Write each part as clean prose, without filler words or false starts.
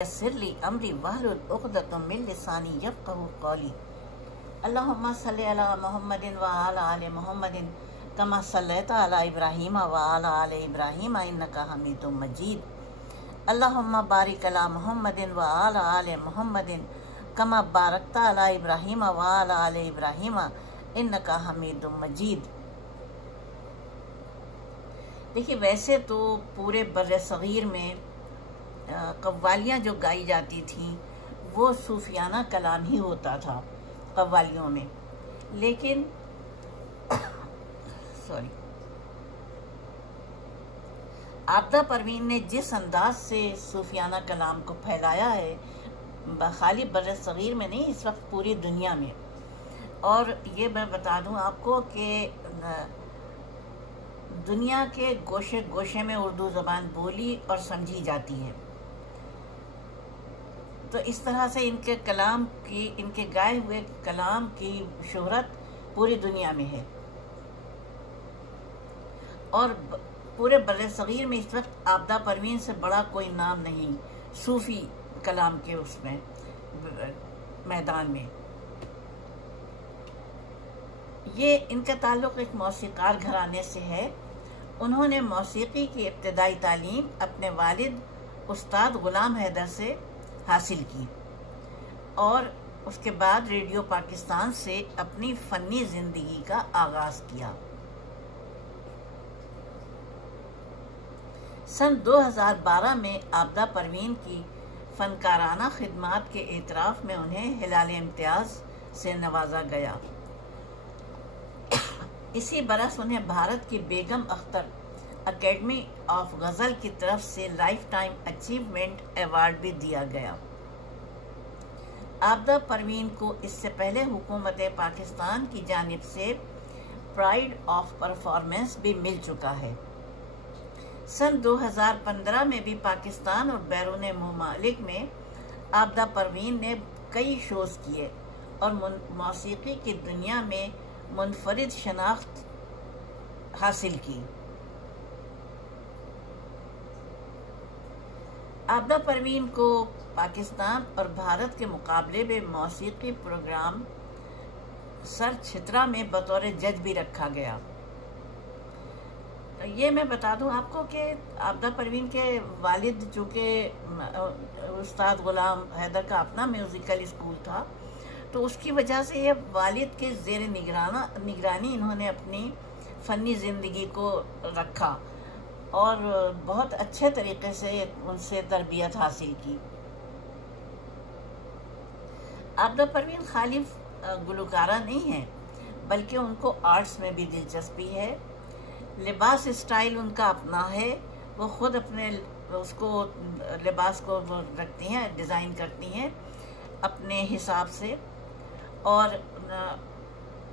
यस्सिरली अमरी वहलुल उक़दतम मिन लिसानी यफ़क़हू क़ौली। अल्लाहुम्मा सल्लि अला मुहम्मदिन व अला आलि मुहम्मदिन कमा सल्लैता अला इब्राहीम व अला आलि इब्राहीम इन्नका हमीदुम मजीद। अल्लाहुम्मा बारिक अला मुहम्मदिन व अला आलि मुहम्मदिन कमा बारकता अला इब्राहीम व अला आलि इब्राहीम इन्नका हमीदुम मजीद। देखिए, वैसे तो पूरे बर्रे सगीर में कव्वालियाँ जो गाई जाती थीं वो सूफियाना कलाम ही होता था कव्वालियों में, लेकिन आबदा परवीन ने जिस अंदाज से सूफियाना कलाम को फैलाया है, खाली बर्रे सगीर में नहीं, इस वक्त पूरी दुनिया में। और ये मैं बता दूं आपको कि दुनिया के गोशे गोशे में उर्दू ज़बान बोली और समझी जाती है। तो इस तरह से इनके गाए हुए कलाम की शोहरत पूरी दुनिया में है। और पूरे बर्रे सगीर में इस वक्त आबदा परवीन से बड़ा कोई नाम नहीं सूफ़ी कलाम के उसमें मैदान में। ये इनका ताल्लुक़ एक मौसीक़ार घराने से है। उन्होंने मौसीक़ी की इब्तिदाई तालीम अपने वालिद उस्ताद ग़ुलाम हैदर से हासिल की और उसके बाद रेडियो पाकिस्तान से अपनी फ़नी ज़िंदगी का आगाज़ किया। सन 2012 में आबदा परवीन की फ़नकाराना खिदमात के एतराफ़ में उन्हें हिलाल इम्तियाज़ से नवाजा गया। इसी बरस उन्हें भारत की बेगम अख्तर अकेडमी ऑफ गज़ल की तरफ से लाइफ टाइम अचीवमेंट अवार्ड भी दिया गया। आबदा परवीन को इससे पहले हुकूमत पाकिस्तान की जानिब से प्राइड ऑफ परफॉर्मेंस भी मिल चुका है। सन 2015 में भी पाकिस्तान और बैरून ममालिक में आबदा परवीन ने कई शोज़ किए और मौसीक़ी की दुनिया में मुनफरिद शनाख्त हासिल की। आबदा परवीन को पाकिस्तान और भारत के मुकाबले में मौसीक़ी प्रोग्राम सर छित्रा में बतौर जज भी रखा गया। तो ये मैं बता दूं आपको कि आबदा परवीन के वालिद, चूँकि उस्ताद ग़ुलाम हैदर का अपना म्यूज़िकल स्कूल था, तो उसकी वजह से ये वालिद के ज़ेर निगरानी इन्होंने अपनी फ़नी ज़िंदगी को रखा और बहुत अच्छे तरीक़े से उनसे तरबियत हासिल की। आबदा परवीन खाली गुलकारा नहीं है, बल्कि उनको आर्ट्स में भी दिलचस्पी है। लिबास स्टाइल उनका अपना है, वो ख़ुद अपने लिबास को रखती हैं, डिज़ाइन करती हैं अपने हिसाब से। और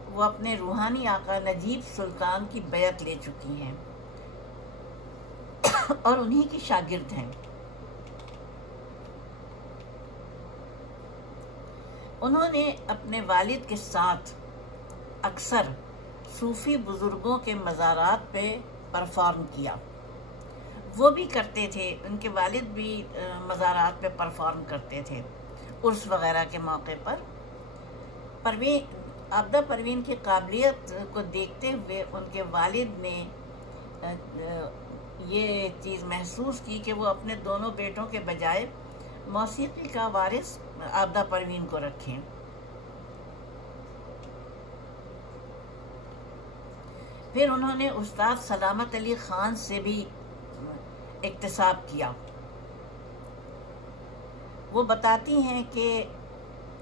वो अपने रूहानी आका नजीब सुल्तान की बैत ले चुकी हैं और उन्हीं की शागिर्द हैं। उन्होंने अपने वालिद के साथ अक्सर सूफ़ी बुज़ुर्गों के मज़ारात पे परफॉर्म किया। वो भी करते थे, उनके वालिद भी मज़ारात पे परफॉर्म करते थे उर्स वग़ैरह के मौके पर। आबदा परवीन की काबिलियत को देखते हुए उनके वालिद ने ये चीज़ महसूस की कि वो अपने दोनों बेटों के बजाय मौसीक़ी का वारिस आबदा परवीन को रखें। फिर उन्होंने उस्ताद सलामत अली ख़ान से भी इक्तिसाब किया। वो बताती हैं कि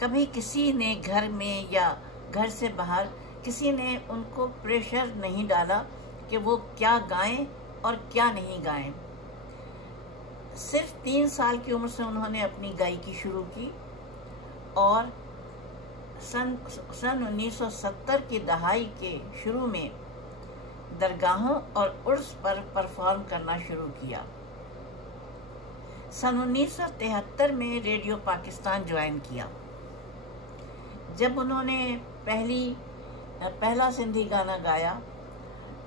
कभी किसी ने घर में या घर से बाहर किसी ने उनको प्रेशर नहीं डाला कि वो क्या गाएं और क्या नहीं गाएं। सिर्फ 3 साल की उम्र से उन्होंने अपनी गायकी शुरू की और सन 1970 की दहाई के शुरू में दरगाहों और उर्स पर परफॉर्म करना शुरू किया। सन 1973 में रेडियो पाकिस्तान ज्वाइन किया। जब उन्होंने पहला सिंधी गाना गाया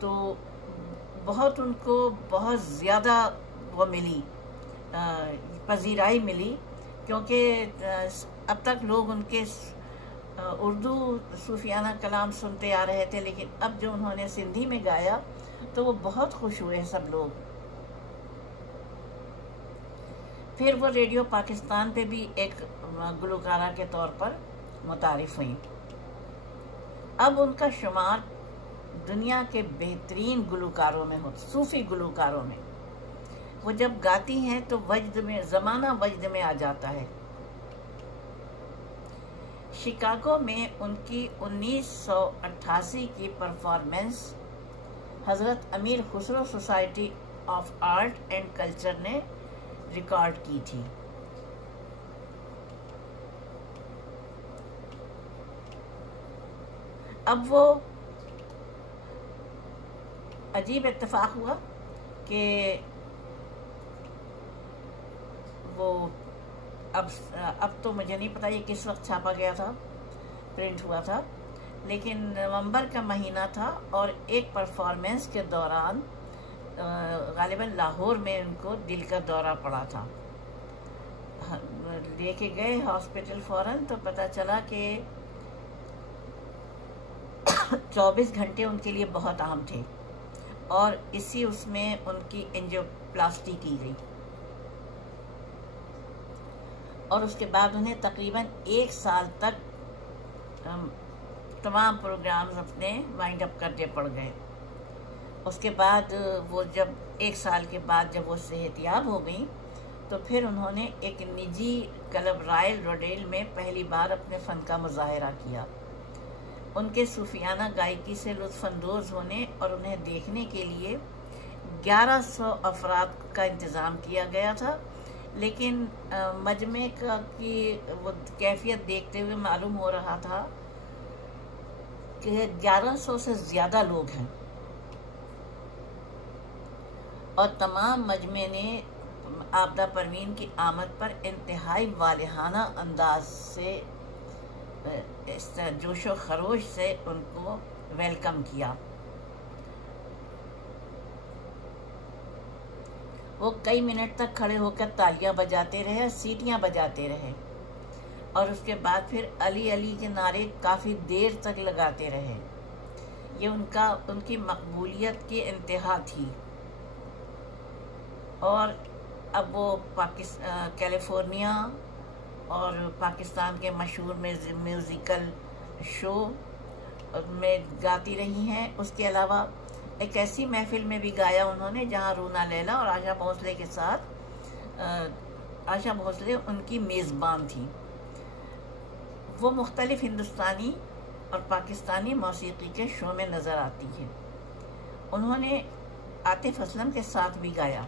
तो बहुत ज़्यादा वो मिली, पजीराई मिली क्योंकि अब तक लोग उनके उर्दू सूफियाना कलाम सुनते आ रहे थे, लेकिन अब जो उन्होंने सिंधी में गाया तो वो बहुत खुश हुए सब लोग। फिर वो रेडियो पाकिस्तान पे भी एक गुलकारा के तौर पर मुतारिफ हुई। अब उनका शुमार दुनिया के बेहतरीन गुलकारों में हो, सूफी गुलकारों में। वो जब गाती हैं तो वजद में, ज़माना वजद में आ जाता है। शिकागो में उनकी 1988 की परफॉर्मेंस हज़रत अमीर Khusro society of art and culture ने रिकॉर्ड की थी। अब वो अजीब इत्तेफाक हुआ कि वो अब तो मुझे नहीं पता ये किस वक्त छापा गया था, प्रिंट हुआ था, लेकिन नवंबर का महीना था और एक परफॉर्मेंस के दौरान गालिबन लाहौर में उनको दिल का दौरा पड़ा था। लेके गए हॉस्पिटल फ़ौरन, तो पता चला कि 24 घंटे उनके लिए बहुत अहम थे और इसी उसमें उनकी एंजियोप्लास्टी की गई और उसके बाद उन्हें तकरीबन 1 साल तक तमाम प्रोग्राम्स अपने वाइंड अप करने पड़ गए। उसके बाद वो जब 1 साल के बाद जब वो सेहतियाब हो गई तो फिर उन्होंने एक निजी क्लब रॉयल रोडेल में पहली बार अपने फ़न का मुजाहरा किया। उनके सूफियाना गायकी से लुत्फ़अंदोज़ होने और उन्हें देखने के लिए 1100 अफराद का इंतज़ाम किया गया था, लेकिन मजमे की वो कैफियत देखते हुए मालूम हो रहा था कि 1100 से ज़्यादा लोग हैं और तमाम मजमे ने आपदा परवीन की आमद पर इंतहाई वालिहाना अंदाज से, इस जोशो खरोश से उनको वेलकम किया। वो कई मिनट तक खड़े होकर तालियां बजाते रहे, सीटियां बजाते रहे और उसके बाद फिर अली अली के नारे काफ़ी देर तक लगाते रहे। ये उनकी मकबूलियत की इंतहा थी। और अब वो कैलिफोर्निया और पाकिस्तान के मशहूर म्यूज़िकल शो में गाती रही हैं। उसके अलावा एक ऐसी महफिल में भी गाया उन्होंने जहां रूना लैला और आशा भोसले के साथ, आशा भोसले उनकी मेज़बान थी। वो मुख्तलिफ हिंदुस्तानी और पाकिस्तानी मौसीकी के शो में नज़र आती है। उन्होंने आतिफ असलम के साथ भी गाया।